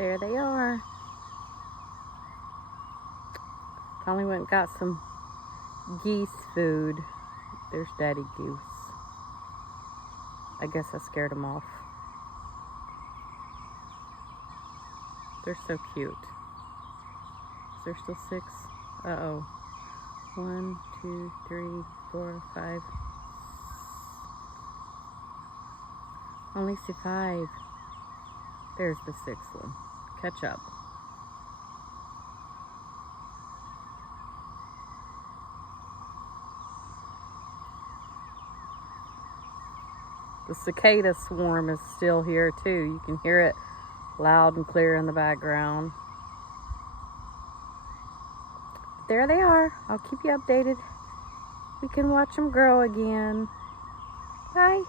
There they are. Finally went and got some geese food. There's Daddy Goose. I guess I scared them off. They're so cute. Is there still 6? Uh-oh. 1, 2, 3, 4, 5. Only see 5. There's the 6th one. Catch up. The cicada swarm is still here too. You can hear it loud and clear in the background. There they are. I'll keep you updated. We can watch them grow again. Bye.